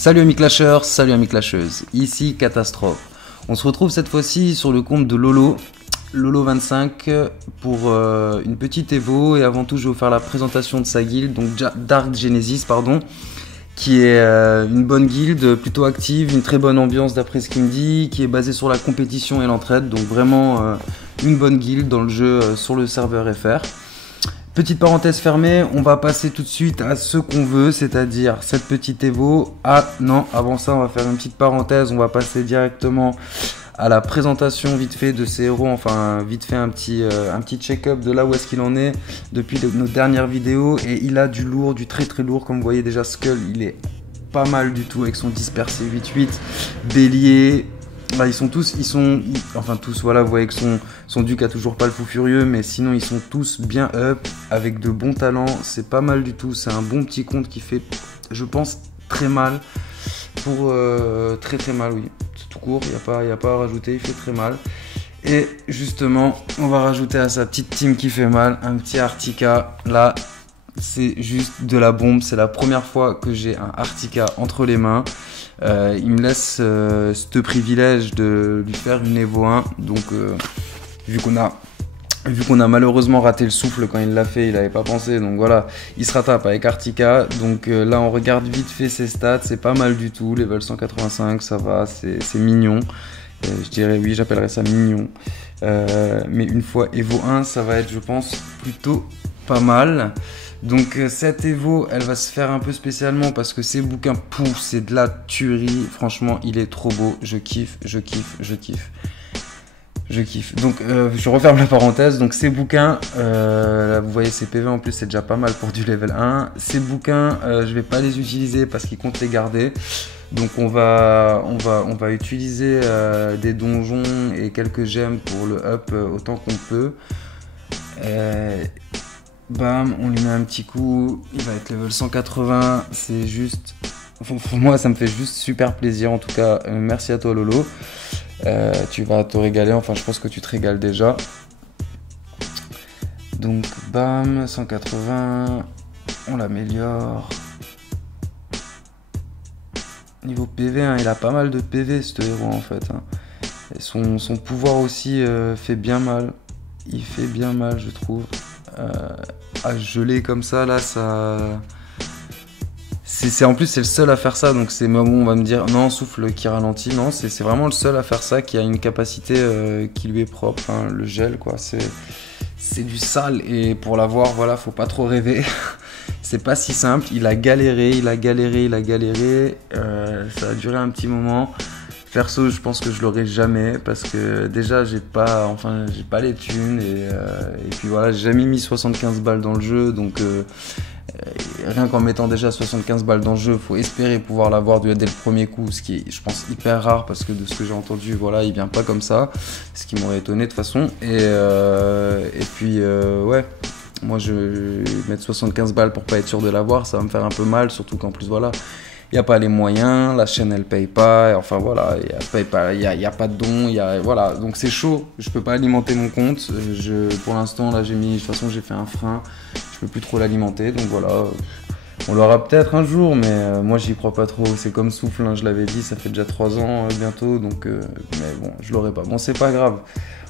Salut amis clasheurs, salut amis clasheuses, ici Catastrophe. On se retrouve cette fois-ci sur le compte de Lolo, Lolo25, pour une petite Evo. Et avant tout, je vais vous faire la présentation de sa guilde, donc Dark Genesis, pardon, qui est une bonne guilde, plutôt active, une très bonne ambiance d'après ce qu'il me dit, qui est basée sur la compétition et l'entraide, donc vraiment une bonne guilde dans le jeu sur le serveur FR. Petite parenthèse fermée, on va passer tout de suite à ce qu'on veut, c'est-à-dire cette petite Evo. Ah non, avant ça, on va faire une petite parenthèse, on va passer directement à la présentation vite fait de ces héros, enfin vite fait un petit check-up de là où est-ce qu'il en est depuis nos dernières vidéos. Et il a du lourd, du très très lourd, comme vous voyez déjà Skull, il est pas mal du tout avec son dispersé 8-8, bélier. Là, enfin tous, voilà, vous voyez que son duc a toujours pas le fou furieux, mais sinon ils sont tous bien up, avec de bons talents, c'est pas mal du tout, c'est un bon petit compte qui fait, je pense, très mal, très très mal, oui, c'est tout court, il n'y a pas à rajouter, il fait très mal. Et justement, on va rajouter à sa petite team qui fait mal, un petit Artika, là, c'est juste de la bombe, c'est la première fois que j'ai un Artika entre les mains. Il me laisse ce privilège de lui faire une Evo 1, donc vu qu'on a malheureusement raté le souffle quand il l'a fait, il n'avait pas pensé, donc voilà, il se rattrape avec Artika. Donc là on regarde vite fait ses stats, c'est pas mal du tout, level 185, ça va, c'est mignon, je dirais, oui, j'appellerais ça mignon, mais une fois Evo 1, ça va être, je pense, plutôt pas mal. Donc cette Evo, elle va se faire un peu spécialement parce que ces bouquins, pouf, c'est de la tuerie. Franchement, il est trop beau. Je kiffe. Donc je referme la parenthèse. Donc ces bouquins, là, vous voyez ces PV en plus, c'est déjà pas mal pour du level 1. Ces bouquins, je vais pas les utiliser parce qu'ils comptent les garder. Donc on va utiliser des donjons et quelques gemmes pour le up autant qu'on peut. Bam, on lui met un petit coup, il va être level 180, c'est juste, pour moi ça me fait juste super plaisir. En tout cas, merci à toi Lolo, tu vas te régaler, enfin je pense que tu te régales déjà. Donc bam, 180, on l'améliore. Niveau PV, hein, il a pas mal de PV ce héros en fait, hein. Et son pouvoir aussi fait bien mal, il fait bien mal je trouve. À geler comme ça là, en plus c'est le seul à faire ça, donc c'est bon, on va me dire non, souffle qui ralentit, non, c'est vraiment le seul à faire ça, qui a une capacité qui lui est propre, hein, le gel quoi, c'est du sale, et pour l'avoir, voilà, faut pas trop rêver. C'est pas si simple, il a galéré, ça a duré un petit moment. Perso, je pense que je l'aurai jamais parce que déjà j'ai pas les thunes, et puis voilà, j'ai jamais mis 75 balles dans le jeu, donc rien qu'en mettant déjà 75 balles dans le jeu, faut espérer pouvoir l'avoir dès le premier coup, ce qui est, je pense, hyper rare parce que de ce que j'ai entendu, voilà, il vient pas comme ça, ce qui m'aurait étonné de toute façon. Et puis ouais, moi je vais mettre 75 balles pour pas être sûr de l'avoir, ça va me faire un peu mal, surtout qu'en plus voilà, il n'y a pas les moyens, la chaîne elle paye pas, enfin voilà, il y a pas de dons, voilà, donc c'est chaud, je peux pas alimenter mon compte, pour l'instant là de toute façon j'ai fait un frein, je peux plus trop l'alimenter, donc voilà, on l'aura peut-être un jour, mais moi j'y crois pas trop, c'est comme souffle, hein, je l'avais dit, ça fait déjà 3 ans bientôt, donc mais bon, je l'aurai pas, bon c'est pas grave.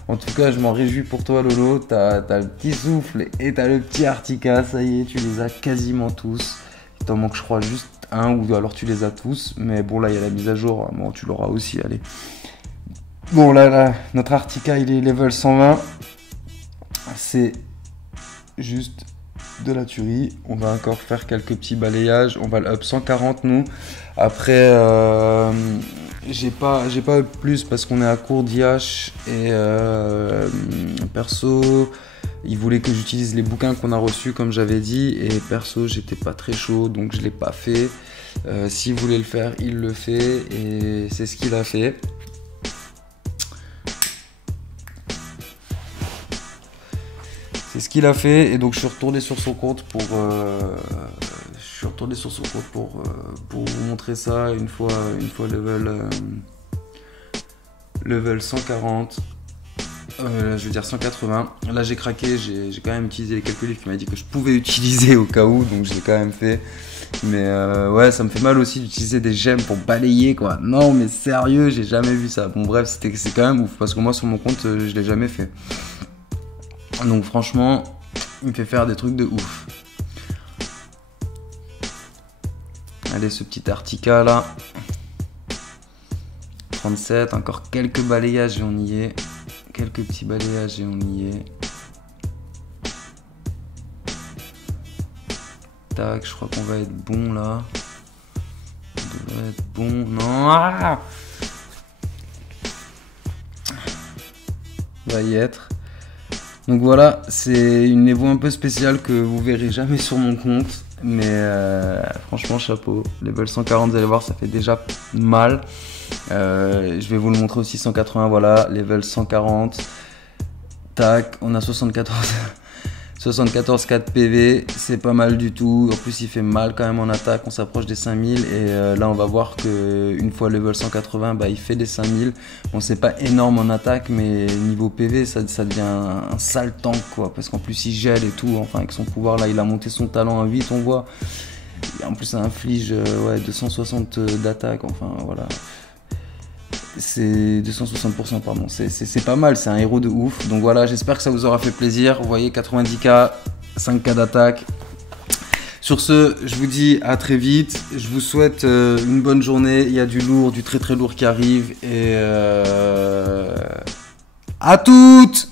En tout cas, je m'en réjouis pour toi Lolo, t'as le petit souffle et t'as le petit Artika, ça y est, tu les as quasiment tous. Il t'en manque je crois juste un, ou alors tu les as tous, mais bon là il y a la mise à jour, bon tu l'auras aussi, allez. Bon là, notre Artika il est level 120, c'est juste de la tuerie. On va encore faire quelques petits balayages, on va le up 140 nous. Après j'ai pas up plus parce qu'on est à court d'IH, et perso il voulait que j'utilise les bouquins qu'on a reçus comme j'avais dit, et perso j'étais pas très chaud donc je l'ai pas fait. S'il voulait le faire, il le fait, et c'est ce qu'il a fait. C'est ce qu'il a fait, et donc je suis retourné sur son compte pour vous montrer ça une fois level 140. Je veux dire 180. Là j'ai craqué, j'ai quand même utilisé les quelques livres qui m'a dit que je pouvais utiliser au cas où, donc je l'ai quand même fait. Mais ouais, ça me fait mal aussi d'utiliser des gemmes pour balayer quoi. Non mais sérieux, j'ai jamais vu ça. Bon bref, c'est quand même ouf parce que moi sur mon compte je l'ai jamais fait. Donc franchement, il me fait faire des trucs de ouf. Allez, ce petit Artica là. 37, encore quelques balayages et on y est. Quelques petits balayages et on y est. Tac, je crois qu'on va être bon là. On devrait être bon. Non, on va y être. Donc voilà, c'est une Evo un peu spéciale que vous verrez jamais sur mon compte. Mais franchement, chapeau. Level 140, vous allez voir, ça fait déjà mal. Je vais vous le montrer aussi, 180, voilà, level 140. Tac, on a 74 4 PV, c'est pas mal du tout. En plus, il fait mal quand même en attaque, on s'approche des 5000. Et là, on va voir qu'une fois level 180, bah, il fait des 5000. Bon, c'est pas énorme en attaque, mais niveau PV, ça devient un sale tank, quoi. Parce qu'en plus, il gèle et tout. Enfin, avec son pouvoir, là, il a monté son talent à 8, on voit. Et en plus, ça inflige ouais, 260 d'attaque, enfin, voilà. C'est 260%, pardon, c'est pas mal, c'est un héros de ouf. Donc voilà, j'espère que ça vous aura fait plaisir. Vous voyez, 90k, 5k d'attaque. Sur ce, je vous dis à très vite. Je vous souhaite une bonne journée. Il y a du lourd, du très très lourd qui arrive. Et à toutes!